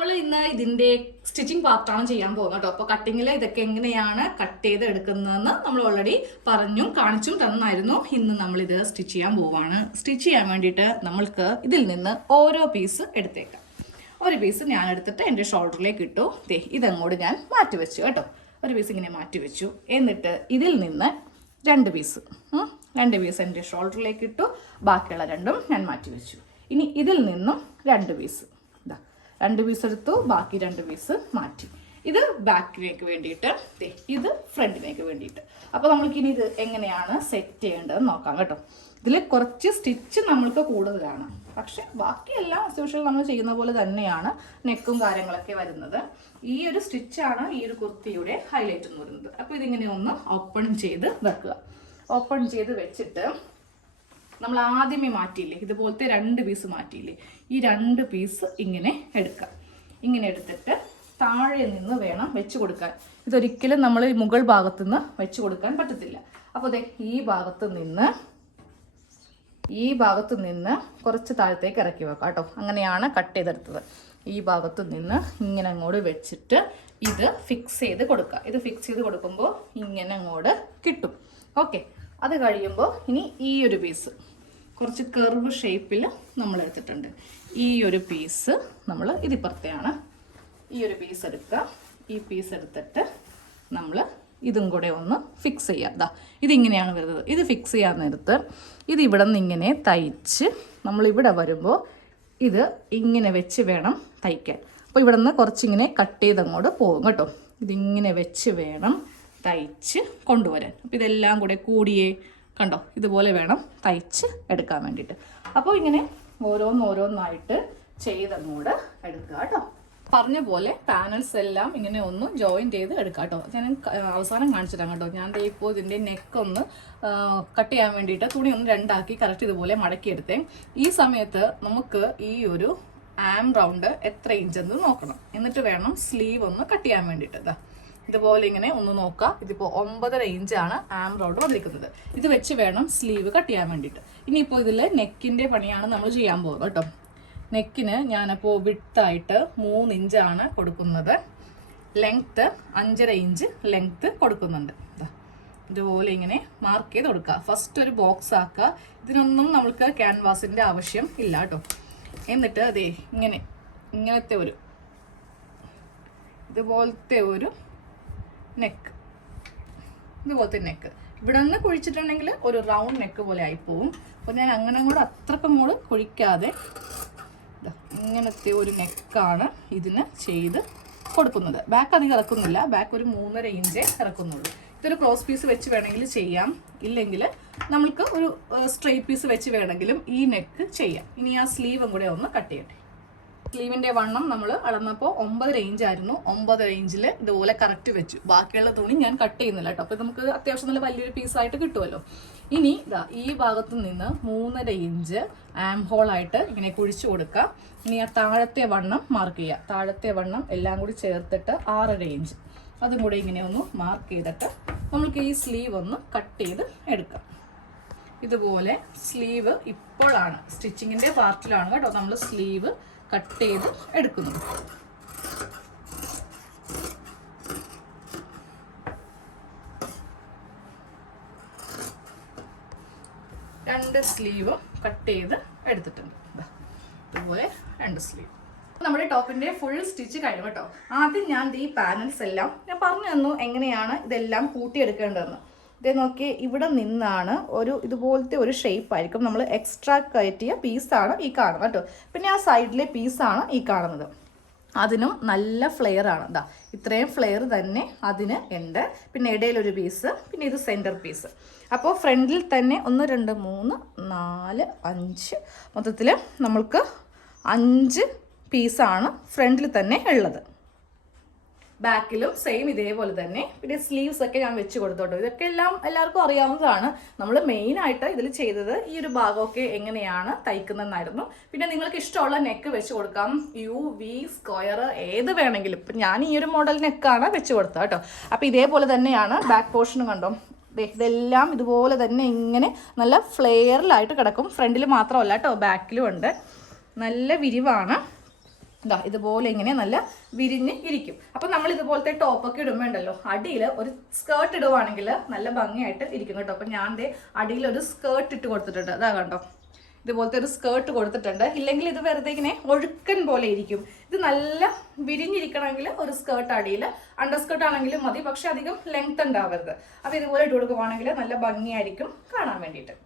നമ്മൾ ഇന്ന് ഇതിന്റെ സ്റ്റിച്ചിങ് പാർട്ടാണ് ചെയ്യാൻ പോകുന്നത് കേട്ടോ. അപ്പോൾ കട്ടിങ്ങിൽ ഇതൊക്കെ എങ്ങനെയാണ് കട്ട് ചെയ്ത് എടുക്കുന്നതെന്ന് നമ്മൾ ഓൾറെഡി പറഞ്ഞും കാണിച്ചും തന്നായിരുന്നു. ഇന്ന് നമ്മൾ ഇത് സ്റ്റിച്ച് ചെയ്യാൻ പോവാണ്. സ്റ്റിച്ച് ചെയ്യാൻ വേണ്ടിയിട്ട് നമ്മൾക്ക് ഇതിൽ നിന്ന് ഓരോ പീസ് എടുത്തേക്കാം. ഒരു പീസ് ഞാൻ എടുത്തിട്ട് എന്റെ ഷോൾഡറിലേക്ക് ഇട്ടു. ദേ ഇതങ്ങോട്ട് ഞാൻ മാറ്റി വെച്ചു കേട്ടോ. ഒരു പീസ് ഇങ്ങനെ മാറ്റി വെച്ചു. എന്നിട്ട് ഇതിൽ നിന്ന് രണ്ട് പീസ് രണ്ട് പീസ് എന്റെ ഷോൾഡറിലേക്ക് ഇട്ടു. ബാക്കിയുള്ള രണ്ടും ഞാൻ മാറ്റി വെച്ചു. ഇനി ഇതിൽ നിന്നും രണ്ട് പീസ് രണ്ട് പീസ് എടുത്തു ബാക്കി രണ്ട് പീസ് മാറ്റി. ഇത് ബാക്കിലേക്ക് വേണ്ടിയിട്ട് ഇത് ഫ്രണ്ടിലേക്ക് വേണ്ടിയിട്ട്. അപ്പോൾ നമ്മൾക്കിനി ഇത് എങ്ങനെയാണ് സെറ്റ് ചെയ്യേണ്ടതെന്ന് നോക്കാം കേട്ടോ. ഇതിൽ കുറച്ച് സ്റ്റിച്ച് നമ്മൾക്ക് കൂടുതലാണ് പക്ഷെ ബാക്കിയെല്ലാം അസ്യൂഷ്വൽ നമ്മൾ ചെയ്യുന്ന പോലെ തന്നെയാണ് നെക്കും കാര്യങ്ങളൊക്കെ വരുന്നത്. ഈ ഒരു സ്റ്റിച്ചാണ് ഈ ഒരു കുർത്തിയുടെ ഹൈലൈറ്റ് എന്ന് പറയുന്നത്. അപ്പോൾ ഇതിങ്ങനെ ഒന്ന് ഓപ്പൺ ചെയ്ത് വെക്കുക. ഓപ്പൺ ചെയ്ത് വെച്ചിട്ട് നമ്മൾ ആദ്യമേ മാറ്റിയില്ലേ? ഇതുപോലത്തെ രണ്ട് പീസ് മാറ്റിയില്ലേ? ഈ രണ്ട് പീസ് ഇങ്ങനെ എടുക്കാം ഇങ്ങനെ എടുത്തിട്ട് താഴെ നിന്ന് വേണം വെച്ച് കൊടുക്കാൻ. ഇതൊരിക്കലും നമ്മൾ മുകൾ ഭാഗത്തു നിന്ന് വെച്ച് കൊടുക്കാൻ പറ്റത്തില്ല. അപ്പോൾ അതെ ഈ ഭാഗത്ത് നിന്ന് ഈ ഭാഗത്ത് നിന്ന് കുറച്ച് താഴത്തേക്ക് ഇറക്കി വെക്കാം കേട്ടോ. അങ്ങനെയാണ് കട്ട് ചെയ്തെടുത്തത്. ഈ ഭാഗത്ത് നിന്ന് ഇങ്ങനെ അങ്ങോട്ട് വെച്ചിട്ട് ഇത് ഫിക്സ് ചെയ്ത് കൊടുക്കുക. ഇത് ഫിക്സ് ചെയ്ത് കൊടുക്കുമ്പോൾ ഇങ്ങനെ അങ്ങോട്ട് കിട്ടും. ഓക്കെ അത് കഴിയുമ്പോൾ ഇനി ഈ ഒരു പീസ് കുറച്ച് കർവ് ഷേപ്പിൽ നമ്മൾ എടുത്തിട്ടുണ്ട്. ഈ ഒരു പീസ് നമ്മൾ ഇതിപ്പുറത്തെയാണ് ഈ ഒരു പീസ് എടുക്കുക. ഈ പീസ് എടുത്തിട്ട് നമ്മൾ ഇതും കൂടെ ഒന്ന് ഫിക്സ് ചെയ്യാം ദാ ഇതിങ്ങനെയാണ് വരുന്നത്. ഇത് ഫിക്സ് ചെയ്യാൻ നേരത്ത് ഇത് ഇവിടെ നിന്ന് ഇങ്ങനെ തയ്ച്ച് നമ്മളിവിടെ വരുമ്പോൾ ഇത് ഇങ്ങനെ വെച്ച് വേണം തയ്ക്കാൻ. അപ്പോൾ ഇവിടെ നിന്ന് കുറച്ചിങ്ങനെ കട്ട് ചെയ്ത് അങ്ങോട്ട് പോകും കേട്ടോ. ഇതിങ്ങനെ വെച്ച് വേണം തയ്ച്ച് കൊണ്ടുവരാൻ. അപ്പോൾ ഇതെല്ലാം കൂടെ കൂടിയേ കണ്ടോ? ഇതുപോലെ വേണം തയ്ച്ച് എടുക്കാൻ വേണ്ടിയിട്ട്. അപ്പോൾ ഇങ്ങനെ ഓരോന്നോരോന്നായിട്ട് ചെയ്തങ്ങോട് എടുക്കുക കേട്ടോ. പറഞ്ഞ പോലെ പാനൽസ് എല്ലാം ഇങ്ങനെ ഒന്ന് ജോയിൻ ചെയ്ത് എടുക്കാം കേട്ടോ. ഞാൻ അവസാനം കാണിച്ചിട്ടാണ് കേട്ടോ. ഞാൻ ദേ ഇപ്പോൾ ഇതിന്റെ നെക്ക് ഒന്ന് കട്ട് ചെയ്യാൻ വേണ്ടിയിട്ട് തുണി ഒന്ന് രണ്ടാക്കി കറക്റ്റ് ഇതുപോലെ മടക്കിയെടുത്തേ ഈ സമയത്ത് നമുക്ക് ഈ ഒരു ആം റൗണ്ട് എത്ര ഇഞ്ചെന്ന് നോക്കണം. എന്നിട്ട് വേണം സ്ലീവ് ഒന്ന് കട്ട് ചെയ്യാൻ വേണ്ടിയിട്ട് ഇതുപോലെ ഇങ്ങനെ ഒന്ന് നോക്കാം ഇതിപ്പോൾ ഒമ്പതര ഇഞ്ചാണ് ആം റൗണ്ട് വന്നിരിക്കുന്നത്. ഇത് വെച്ച് വേണം സ്ലീവ് കട്ട് ചെയ്യാൻ വേണ്ടിയിട്ട്. ഇനിയിപ്പോൾ ഇതിൽ നെക്കിന്റെ പണിയാണ് നമ്മൾ ചെയ്യാൻ പോകുന്നത് കേട്ടോ. നെക്കിന് ഞാനപ്പോൾ വിട്ടായിട്ട് മൂന്ന് ഇഞ്ചാണ് കൊടുക്കുന്നത്. ലെങ്ത്ത് അഞ്ചര ഇഞ്ച് ലെങ്ത്ത് കൊടുക്കുന്നുണ്ട്. ഇതുപോലെ ഇങ്ങനെ മാർക്ക് ചെയ്ത് കൊടുക്കുക. ഫസ്റ്റ് ഒരു ബോക്സ് ആക്കുക. ഇതിനൊന്നും നമ്മൾക്ക് ക്യാൻവാസിന്റെ ആവശ്യം ഇല്ല കേട്ടോ. എന്നിട്ട് അതെ ഇങ്ങനെ ഇങ്ങനത്തെ ഒരു ഇതുപോലത്തെ ഒരു നെക്ക് ഇതുപോലത്തെ നെക്ക് ഇവിടെ നിന്ന് കുഴിച്ചിട്ടുണ്ടെങ്കിൽ ഒരു റൗണ്ട് നെക്ക് പോലെ ആയിപ്പോവും. അപ്പോൾ ഞാൻ അങ്ങനെ കൂടെ അത്രക്കും കൂടെ കുഴിക്കാതെ ഇങ്ങനത്തെ ഒരു നെക്കാണ് ഇതിന് ചെയ്ത് കൊടുക്കുന്നത്. ബാക്ക് അധികം ഇറക്കുന്നില്ല. ബാക്ക് ഒരു മൂന്നര ഇഞ്ച് ഇറക്കുന്നുള്ളൂ. ഇതൊരു ക്രോസ് പീസ് വെച്ച് വേണമെങ്കിൽ ചെയ്യാം. ഇല്ലെങ്കിൽ നമ്മൾക്ക് ഒരു സ്ട്രെയിറ്റ് പീസ് വെച്ച് വേണമെങ്കിലും ഈ നെക്ക് ചെയ്യാം. ഇനി ആ സ്ലീവും കൂടെ ഒന്ന് കട്ട് ചെയ്യട്ടെ. സ്ലീവിന്റെ വണ്ണം നമ്മൾ അളന്നപ്പോൾ ഒമ്പത് റേഞ്ച് ആയിരുന്നു. ഒമ്പത് റേഞ്ചിൽ ഇതുപോലെ കറക്റ്റ് വെച്ചു. ബാക്കിയുള്ള തുണി ഞാൻ കട്ട് ചെയ്യുന്നില്ല കേട്ടോ അപ്പോൾ നമുക്ക് അത്യാവശ്യം നല്ല വലിയൊരു പീസായിട്ട് കിട്ടുമല്ലോ ഇനി ഇതാ ഈ ഭാഗത്തു നിന്ന് മൂന്നര ഇഞ്ച് ആം ഹോളായിട്ട് ഇങ്ങനെ കുഴിച്ചു കൊടുക്കുക ഇനി ആ താഴത്തെ വണ്ണം മാർക്ക് ചെയ്യുക താഴത്തെ വണ്ണം എല്ലാം കൂടി ചേർത്തിട്ട് ആറര ഇഞ്ച് അതും കൂടി ഇങ്ങനെ ഒന്ന് മാർക്ക് ചെയ്തിട്ട് നമുക്ക് ഈ സ്ലീവ് ഒന്ന് കട്ട് ചെയ്ത് എടുക്കാം. ഇതുപോലെ സ്ലീവ് ഇപ്പോഴാണ്. സ്റ്റിച്ചിങ്ങിന്റെ പാർട്ടിലാണ് കേട്ടോ നമ്മൾ സ്ലീവ് കട്ട് ചെയ്ത് എടുക്കുന്നത്. രണ്ട് സ്ലീവും കട്ട് ചെയ്ത് എടുത്തിട്ടുണ്ട്. ഇതുപോലെ രണ്ട് സ്ലീവ്. നമ്മുടെ ടോപ്പിന്റെ ഫുൾ സ്റ്റിച്ച് കഴിഞ്ഞു കേട്ടോ. ആദ്യം ഞാൻ ഈ പാനൽസ് എല്ലാം ഞാൻ പറഞ്ഞു തന്നു എങ്ങനെയാണ് ഇതെല്ലാം കൂട്ടിയെടുക്കേണ്ടതെന്ന്. ഇതേ നോക്കി ഇവിടെ നിന്നാണ് ഒരു ഇതുപോലത്തെ ഒരു ഷേപ്പ് ആയിരിക്കും. നമ്മൾ എക്സ്ട്രാ കയറ്റിയ പീസാണ് ഈ കാണുന്നത് കേട്ടോ. പിന്നെ ആ സൈഡിലെ പീസാണ് ഈ കാണുന്നത്. അതിനും നല്ല ഫ്ലെയർ ആണ്. ഇതാ ഇത്രയും ഫ്ലെയർ തന്നെ അതിന് ഉണ്ട്. പിന്നെ ഇടയിലൊരു പീസ് പിന്നെ ഇത് സെന്റർ പീസ് അപ്പോൾ ഫ്രണ്ടിൽ തന്നെ ഒന്ന് രണ്ട് മൂന്ന് നാല് അഞ്ച്. മൊത്തത്തിൽ നമ്മൾക്ക് അഞ്ച് പീസാണ് ഫ്രണ്ടിൽ തന്നെ ഉള്ളത്. ബാക്കിലും സെയിം ഇതേപോലെ തന്നെ. പിന്നെ സ്ലീവ്സ് ഒക്കെ ഞാൻ വെച്ച് കൊടുത്തോട്ടോ. ഇതൊക്കെ എല്ലാം എല്ലാവർക്കും അറിയാവുന്നതാണ്. നമ്മൾ മെയിൻ ആയിട്ട് ഇതിൽ ചെയ്തത് ഈ ഒരു ഭാഗമൊക്കെ എങ്ങനെയാണ് തയ്ക്കുന്നതെന്നായിരുന്നു. പിന്നെ നിങ്ങൾക്ക് ഇഷ്ടമുള്ള നെക്ക് വെച്ച് കൊടുക്കാം. യു വി സ്ക്വയർ ഏത് വേണമെങ്കിലും. ഇപ്പം ഞാൻ ഈ ഒരു മോഡൽ നെക്കാണ് വെച്ച് കൊടുത്തത് കേട്ടോ. അപ്പോൾ ഇതേപോലെ തന്നെയാണ് ബാക്ക് പോർഷനും കണ്ടോ? ഇതെല്ലാം ഇതുപോലെ തന്നെ ഇങ്ങനെ നല്ല ഫ്ലെയറിലായിട്ട് കിടക്കും. ഫ്രണ്ടിൽ മാത്രമല്ല കേട്ടോ ബാക്കിലും ഉണ്ട്. നല്ല വിരിവാണ്. ഇതാ ഇതുപോലെ ഇങ്ങനെ നല്ല വിരിഞ്ഞ് ഇരിക്കും. അപ്പൊ നമ്മൾ ഇതുപോലത്തെ ടോപ്പൊക്കെ ഇടുമ്പോണ്ടല്ലോ അടിയിൽ ഒരു സ്കേർട്ട് ഇടുവാണെങ്കിൽ നല്ല ഭംഗിയായിട്ട് ഇരിക്കും കേട്ടോ. അപ്പൊ ഞാൻ ദേ അടിയിൽ ഒരു സ്കേർട്ട് ഇട്ട് കൊടുത്തിട്ടുണ്ട്. അതാ കണ്ടോ? ഇതുപോലത്തെ ഒരു സ്കേർട്ട് കൊടുത്തിട്ടുണ്ട്. ഇല്ലെങ്കിൽ ഇത് വെറുതെ ഇങ്ങനെ ഒഴുക്കൻ പോലെ ഇരിക്കും. ഇത് നല്ല വിരിഞ്ഞിരിക്കണമെങ്കിൽ ഒരു സ്കേർട്ട് അടിയിൽ അണ്ടർ സ്കേർട്ട് ആണെങ്കിലും മതി പക്ഷെ അധികം ലെങ്ത് ഉണ്ടാവരുത്. അപ്പോൾ ഇതുപോലെ ഇട്ട് കൊടുക്കുവാണെങ്കിൽ നല്ല ഭംഗിയായിരിക്കും കാണാൻ വേണ്ടിയിട്ട്.